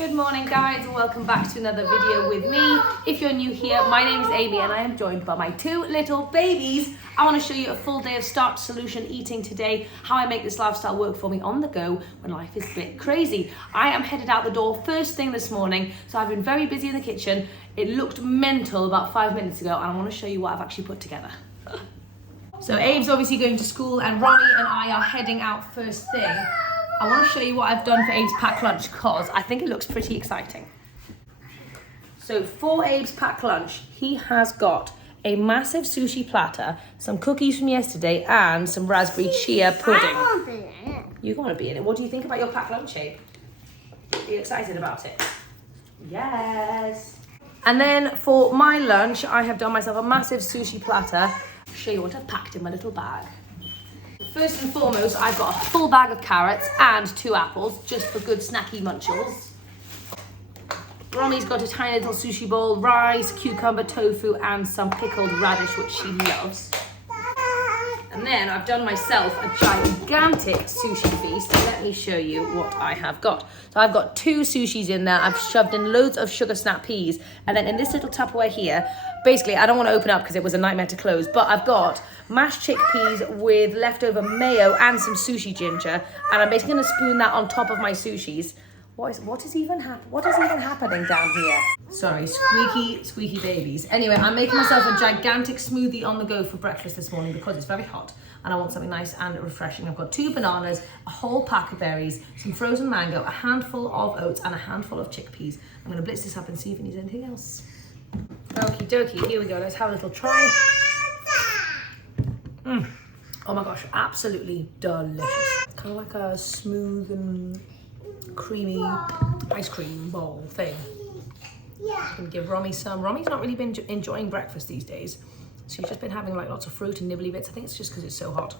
Good morning guys and welcome back to another video with me. If you're new here, my name is Amy and I am joined by my two little babies. I want to show you a full day of Starch Solution eating today, how I make this lifestyle work for me on the go when life is a bit crazy. I am headed out the door first thing this morning, so I've been very busy in the kitchen. It looked mental about 5 minutes ago and I want to show you what I've actually put together. So Abe's obviously going to school and Romy and I are heading out first thing. I want to show you what I've done for Abe's packed lunch because I think it looks pretty exciting. So for Abe's packed lunch, he has got a massive sushi platter, some cookies from yesterday, and some raspberry chia pudding. I want to be in it. You want to be in it. What do you think about your packed lunch, Abe? Are you excited about it? Yes. And then for my lunch, I have done myself a massive sushi platter. I'll show you what I've packed in my little bag. First and foremost, I've got a full bag of carrots and 2 apples, just for good snacky munchels. Romy's got a tiny little sushi bowl, rice, cucumber, tofu, and some pickled radish, which she loves. And then I've done myself a gigantic sushi feast. Let me show you what I have got. So I've got 2 sushis in there. I've shoved in loads of sugar snap peas. And then in this little Tupperware here, basically, I don't want to open up because it was a nightmare to close, but I've got mashed chickpeas with leftover mayo and some sushi ginger. And I'm basically going to spoon that on top of my sushis. What is even happening down here? Sorry, squeaky babies. Anyway, I'm making myself a gigantic smoothie on the go for breakfast this morning because it's very hot and I want something nice and refreshing. I've got 2 bananas, a whole pack of berries, some frozen mango, a handful of oats, and a handful of chickpeas. I'm going to blitz this up and see if it needs anything else. Okie dokie, here we go. Let's have a little try. Oh my gosh, absolutely delicious. Kind of like a smooth and creamy ice cream bowl thing. I'm gonna give Romy some. Romy's not really been enjoying breakfast these days. She's just been having like lots of fruit and nibbly bits. I think it's just because it's so hot.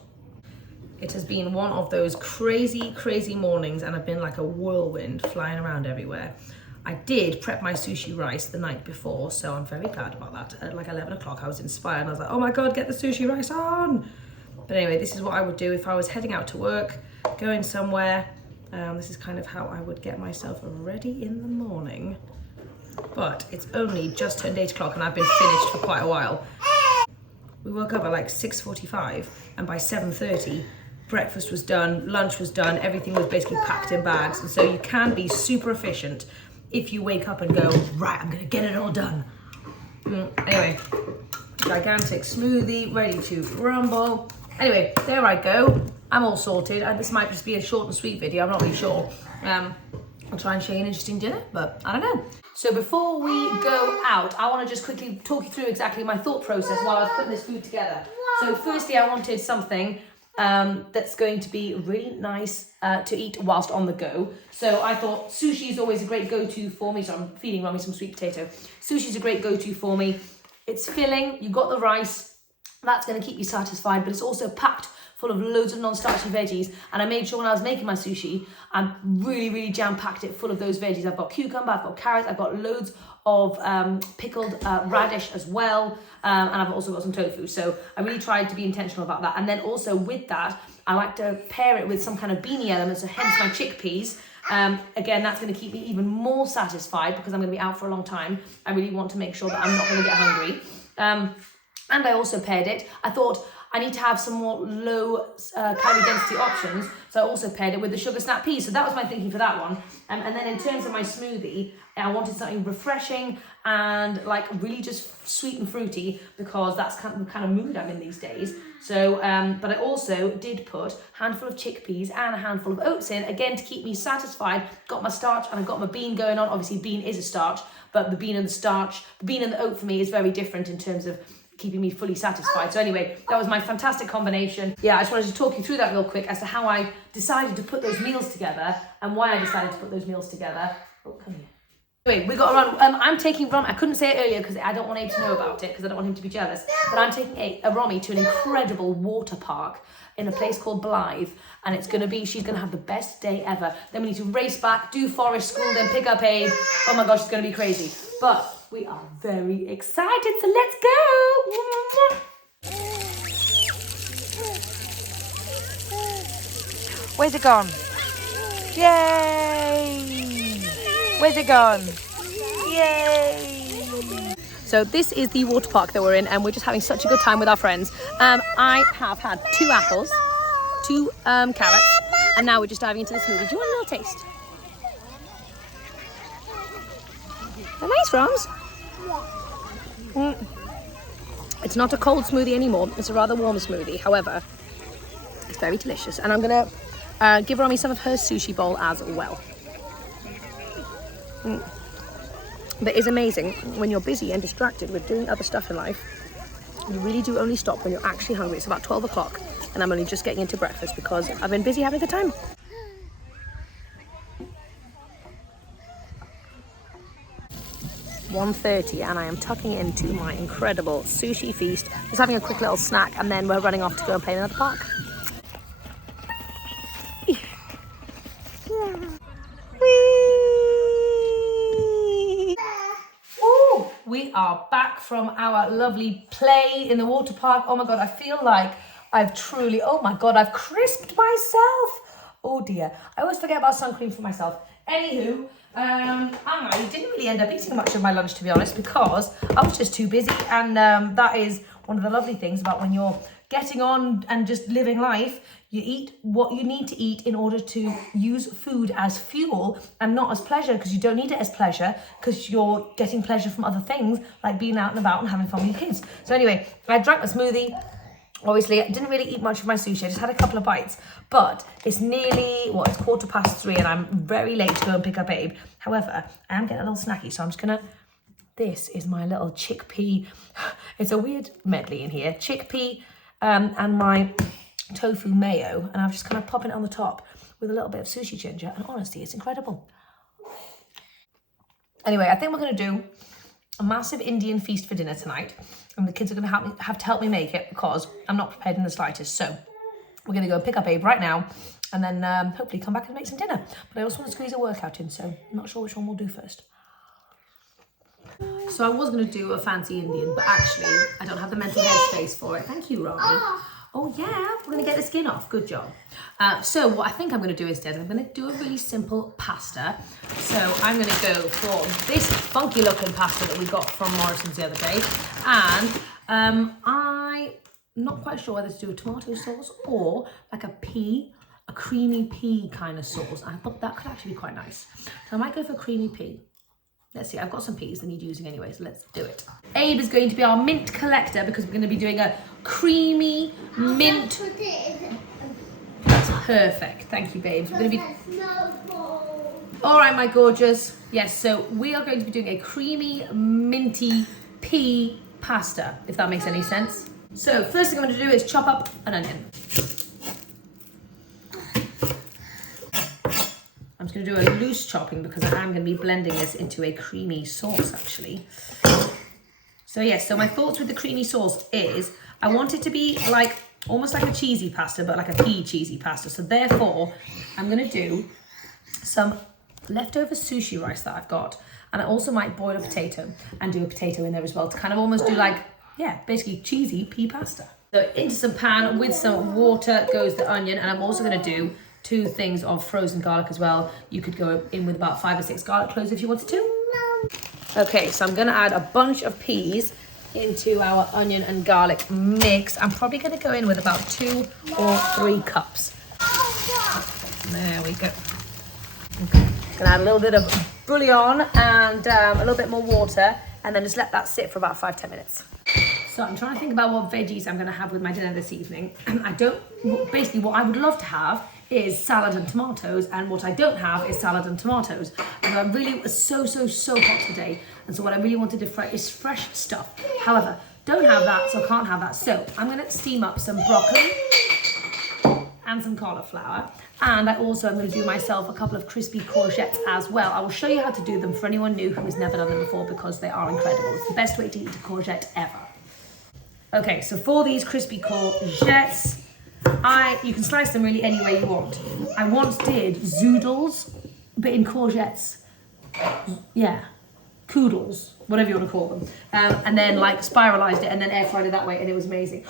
It has been one of those crazy mornings and I've been like a whirlwind flying around everywhere. I did prep my sushi rice the night before, so I'm very glad about that. At like 11 o'clock I was inspired and I was like, oh my God, get the sushi rice on. But anyway, this is what I would do if I was heading out to work, going somewhere. This is kind of how I would get myself ready in the morning. But it's only just turned 8 o'clock and I've been finished for quite a while. We woke up at like 6:45 and by 7:30, breakfast was done, lunch was done, everything was basically packed in bags. And so you can be super efficient if you wake up and go, right, I'm gonna get it all done. Anyway, gigantic smoothie, ready to rumble. Anyway, there I go. I'm all sorted, and this might just be a short and sweet video, I'm not really sure. I'll try and show you an interesting dinner, but I don't know. So before we go out, I want to just quickly talk you through exactly my thought process while I was putting this food together. So firstly, I wanted something that's going to be really nice to eat whilst on the go. So I thought sushi is always a great go-to for me, so I'm feeding Romy some sweet potato. Sushi is a great go-to for me. It's filling, you've got the rice, that's going to keep you satisfied, but it's also packed full of loads of non-starchy veggies. And I made sure when I was making my sushi, I really jam-packed it full of those veggies. I've got cucumber, I've got carrots, I've got loads of pickled radish as well. And I've also got some tofu. So I really tried to be intentional about that. And then also with that, I like to pair it with some kind of beanie element, so hence my chickpeas. Again, that's going to keep me even more satisfied because I'm going to be out for a long time. I really want to make sure that I'm not going to get hungry. And I also paired it. I thought I need to have some more low calorie density options. So I also paired it with the sugar snap peas. So that was my thinking for that one. And then in terms of my smoothie, I wanted something refreshing and like really just sweet and fruity because that's kind of mood I'm in these days. So, but I also did put a handful of chickpeas and a handful of oats in, again, to keep me satisfied. Got my starch and I've got my bean going on. Obviously bean is a starch, but the bean and the oat for me is very different in terms of keeping me fully satisfied. So anyway, that was my fantastic combination. Yeah, I just wanted to talk you through that real quick as to how I decided to put those meals together and why I decided to put those meals together. Oh, come here. Anyway, we got to run. I'm taking Romy. I couldn't say it earlier because I don't want Abe to know about it because I don't want him to be jealous. But I'm taking a Romy to an incredible water park in a place called Blythe, and she's going to have the best day ever. Then we need to race back, do forest school, then pick up Abe. Oh my gosh, it's going to be crazy. But we are very excited, so let's go. Where's it gone? Yay! Where's it gone? Yay! So this is the water park that we're in, and we're just having such a good time with our friends. I have had 2 apples, 2 carrots, and now we're just diving into the smoothie. Do you want a little taste? They're nice, Rams. It's not a cold smoothie anymore. It's a rather warm smoothie. However, it's very delicious. And I'm going to give Romy some of her sushi bowl as well. But it's amazing when you're busy and distracted with doing other stuff in life. You really do only stop when you're actually hungry. It's about 12 o'clock and I'm only just getting into breakfast because I've been busy having a good time. .30 and I am tucking into my incredible sushi feast, just having a quick little snack, and then we're running off to go and play in another park. Ooh, we are back from our lovely play in the water park. Oh my god, I feel like I've truly, oh my god, I've crisped myself. Oh dear, I always forget about sun cream for myself. Anywho, I didn't really end up eating much of my lunch, to be honest, because I was just too busy. And that is one of the lovely things about when you're getting on and just living life. You eat what you need to eat in order to use food as fuel and not as pleasure, because you don't need it as pleasure because you're getting pleasure from other things like being out and about and having fun with your kids. So anyway, I drank my smoothie. Obviously, I didn't really eat much of my sushi. I just had a couple of bites, but it's nearly, it's 3:15 and I'm very late to go and pick up Abe. However, I am getting a little snacky, so I'm just gonna, this is my little chickpea. It's a weird medley in here. Chickpea and my tofu mayo, and I'm just kind of popping it on the top with a little bit of sushi ginger, and honestly, it's incredible. Anyway, I think we're gonna do a massive Indian feast for dinner tonight, and the kids are going to have to help me make it because I'm not prepared in the slightest. So we're going to go pick up Abe right now and then hopefully come back and make some dinner. But I also want to squeeze a workout in, so I'm not sure which one we'll do first. So I was going to do a fancy Indian, but actually I don't have the mental headspace for it. Thank you, Robbie. Oh yeah, we're going to get the skin off. Good job. So what I think I'm going to do instead, I'm going to do a really simple pasta. So I'm going to go for this funky looking pasta that we got from Morrison's the other day. And I'm not quite sure whether to do a tomato sauce or like a creamy pea kind of sauce. I thought that could actually be quite nice. So I might go for creamy pea. Let's see, I've got some peas that need using anyway, so let's do it. Abe is going to be our mint collector because we're going to be doing a creamy mint. That's perfect. Thank you, babes. We're going to be... All right, my gorgeous. Yes, so we are going to be doing a creamy, minty pea pasta, if that makes any sense. So first thing I'm going to do is chop up an onion. I'm just going to do a loose chopping because I am going to be blending this into a creamy sauce, actually. So yes, so my thoughts with the creamy sauce is I want it to be like almost like a cheesy pasta, but like a pea cheesy pasta. So therefore, I'm going to do some leftover sushi rice that I've got. And I also might boil a potato and do a potato in there as well to kind of almost do like, yeah, basically cheesy pea pasta. So into some pan with some water goes the onion, and I'm also going to do 2 things of frozen garlic as well. You could go in with about 5 or 6 garlic cloves if you wanted to. Okay, so I'm gonna add a bunch of peas into our onion and garlic mix. I'm probably gonna go in with about 2 or 3 cups. There we go. Okay. Gonna add a little bit of bouillon and a little bit more water, and then just let that sit for about 5-10 minutes. So I'm trying to think about what veggies I'm gonna have with my dinner this evening. Basically what I would love to have is salad and tomatoes, and what I don't have is salad and tomatoes. And I really was so hot today, and so what I really wanted to fry is fresh stuff. However, don't have that, so can't have that. So I'm gonna steam up some broccoli and some cauliflower, and I also am gonna do myself a couple of crispy courgettes as well. I will show you how to do them for anyone new who has never done them before because they are incredible. It's the best way to eat a courgette ever. Okay, so for these crispy courgettes, you can slice them really any way you want. I once did zoodles, but in courgettes. Yeah, koodles, whatever you want to call them. And then like spiralized it and then air fried it that way, and it was amazing.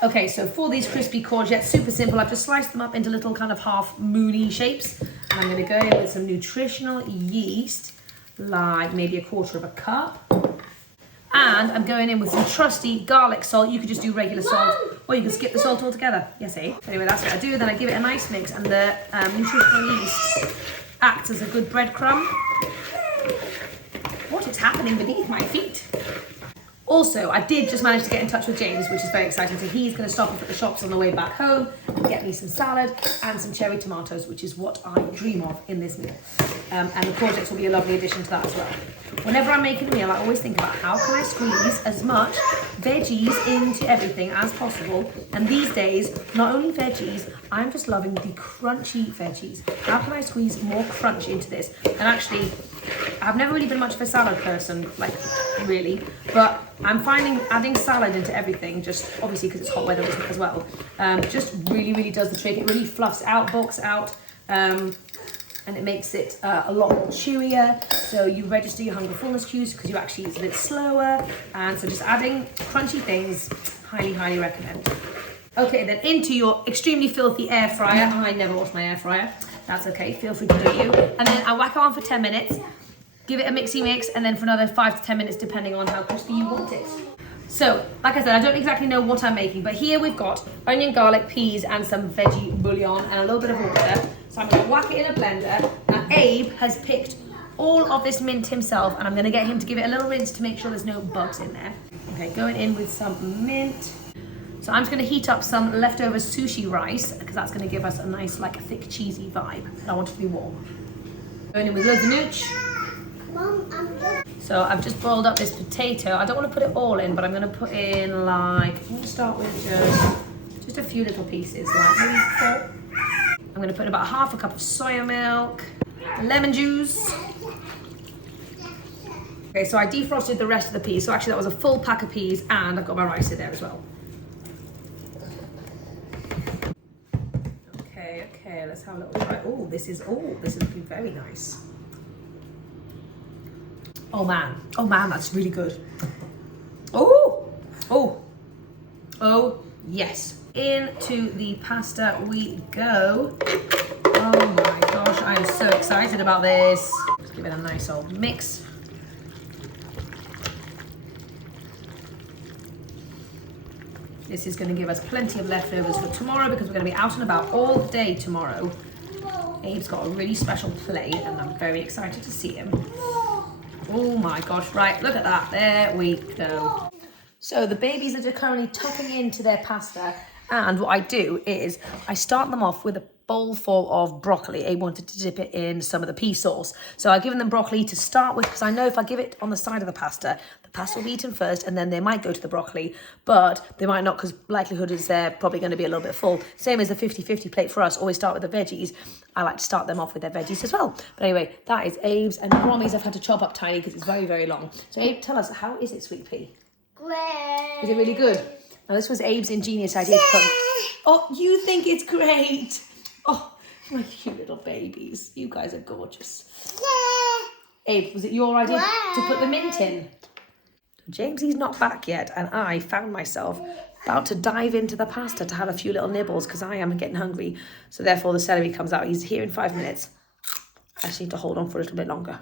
Okay, so for these crispy courgettes, super simple. I've just sliced them up into little kind of half moony shapes. And I'm going to go in with some nutritional yeast, like maybe a quarter of a cup. And I'm going in with some trusty garlic salt. You could just do regular salt, or you can skip the salt altogether. Yes, eh? Anyway, that's what I do. Then I give it a nice mix, and the nutritional yeast acts as a good breadcrumb. What is happening beneath my feet? Also, I did just manage to get in touch with James, which is very exciting. So he's going to stop off at the shops on the way back home and get me some salad and some cherry tomatoes, which is what I dream of in this meal. And the courgettes will be a lovely addition to that as well. Whenever I'm making a meal, I always think about how can I squeeze as much veggies into everything as possible. And these days, not only veggies, I'm just loving the crunchy veggies. How can I squeeze more crunch into this? And actually, I've never really been much of a salad person, like really, but I'm finding adding salad into everything, just obviously because it's hot weather as well, just really does the trick. It really fluffs out, bulks out, and it makes it a lot more chewier. So you register your hunger fullness cues because you actually eat a bit slower. And so just adding crunchy things, highly recommend. Okay, then into your extremely filthy air fryer. I never wash my air fryer. That's okay, feel free to do you. And then I whack it on for 10 minutes, give it a mixy mix, and then for another 5 to 10 minutes, depending on how crispy you want it. So, like I said, I don't exactly know what I'm making, but here we've got onion, garlic, peas, and some veggie bouillon, and a little bit of water. So I'm gonna whack it in a blender. Now, Abe has picked all of this mint himself, and I'm gonna get him to give it a little rinse to make sure there's no bugs in there. Okay, going in with some mint. So I'm just going to heat up some leftover sushi rice because that's going to give us a nice, like, thick, cheesy vibe. And I want it to be warm. Going in with loads of nooch. So I've just boiled up this potato. I don't want to put it all in, but I'm going to put in, like, I'm going to start with just a few little pieces, like maybe 4. I'm going to put in about half a cup of soya milk, lemon juice. Okay, so I defrosted the rest of the peas. So actually that was a full pack of peas, and I've got my rice in there as well. Okay, let's have a little try. Oh, this is looking very nice. Oh man, that's really good. Oh, yes. Into the pasta we go. Oh my gosh, I am so excited about this. Let's give it a nice old mix. This is going to give us plenty of leftovers for tomorrow because we're going to be out and about all day tomorrow. Abe's got a really special plate and I'm very excited to see him. Oh my gosh, right, look at that. There we go. So the babies are currently tucking into their pasta, and what I do is I start them off with a bowl full of broccoli. Abe wanted to dip it in some of the pea sauce. So I've given them broccoli to start with because I know if I give it on the side of the pasta will be eaten first and then they might go to the broccoli, but they might not because likelihood is they're probably going to be a little bit full. Same as the 50-50 plate for us, always start with the veggies. I like to start them off with their veggies as well. But anyway, that is Abe's, and Rommy's I've had to chop up tiny because it's very long. So Abe, tell us, how is it, sweet pea? Great. Is it really good? Now this was Abe's ingenious idea to put. Oh, you think it's great? Oh, my cute little babies. You guys are gorgeous. Yeah. Abe, was it your idea to put the mint in? Jamesy's not back yet, and I found myself about to dive into the pasta to have a few little nibbles because I am getting hungry. So therefore the celery comes out. He's here in 5 minutes. I just need to hold on for a little bit longer.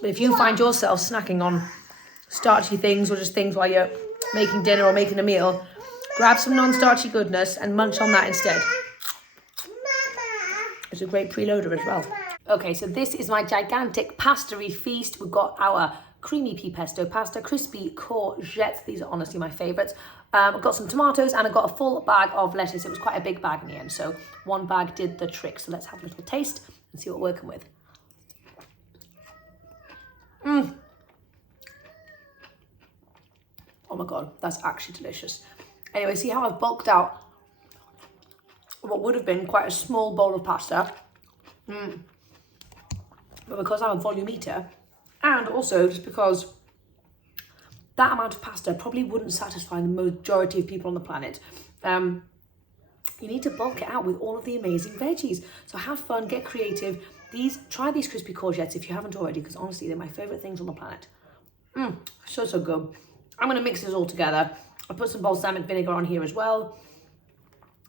But if you find yourself snacking on starchy things or just things while you're making dinner or making a meal, grab some non-starchy goodness and munch on that instead. It's a great preloader as well. Okay, so this is my gigantic pastery feast. We've got our creamy pea pesto pasta, crispy courgettes. These are honestly my favourites. I've got some tomatoes and I've got a full bag of lettuce. It was quite a big bag in the end, so one bag did the trick. So let's have a little taste and see what we're working with. Oh my God, that's actually delicious. Anyway, see how I've bulked out what would have been quite a small bowl of pasta. But because I'm a volume eater, and also just because that amount of pasta probably wouldn't satisfy the majority of people on the planet, you need to bulk it out with all of the amazing veggies. So have fun, get creative. Try these crispy courgettes if you haven't already, because honestly, they're my favorite things on the planet. So good. I'm gonna mix this all together I put some balsamic vinegar on here as well.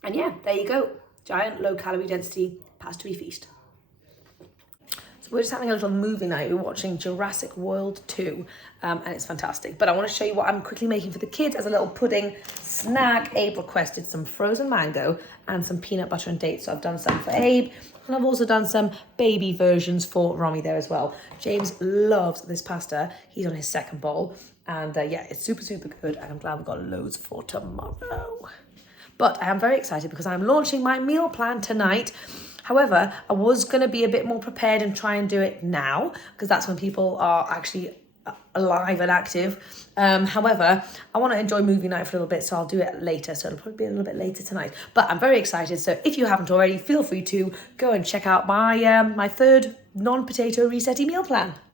And yeah, there you go. Giant low calorie density pasta feast. So we're just having a little movie night. We're watching Jurassic World 2 and it's fantastic. But I want to show you what I'm quickly making for the kids as a little pudding snack. Abe requested some frozen mango and some peanut butter and dates. So I've done some for Abe. And I've also done some baby versions for Romy there as well. James loves this pasta. He's on his second bowl. And yeah, it's super, super good. And I'm glad we've got loads for tomorrow. But I am very excited because I'm launching my meal plan tonight. However, I was going to be a bit more prepared and try and do it now because that's when people are actually alive and active. However, I want to enjoy movie night for a little bit, so I'll do it later. So it'll probably be a little bit later tonight. But I'm very excited. So if you haven't already, feel free to go and check out my my third non-potato resetty meal plan.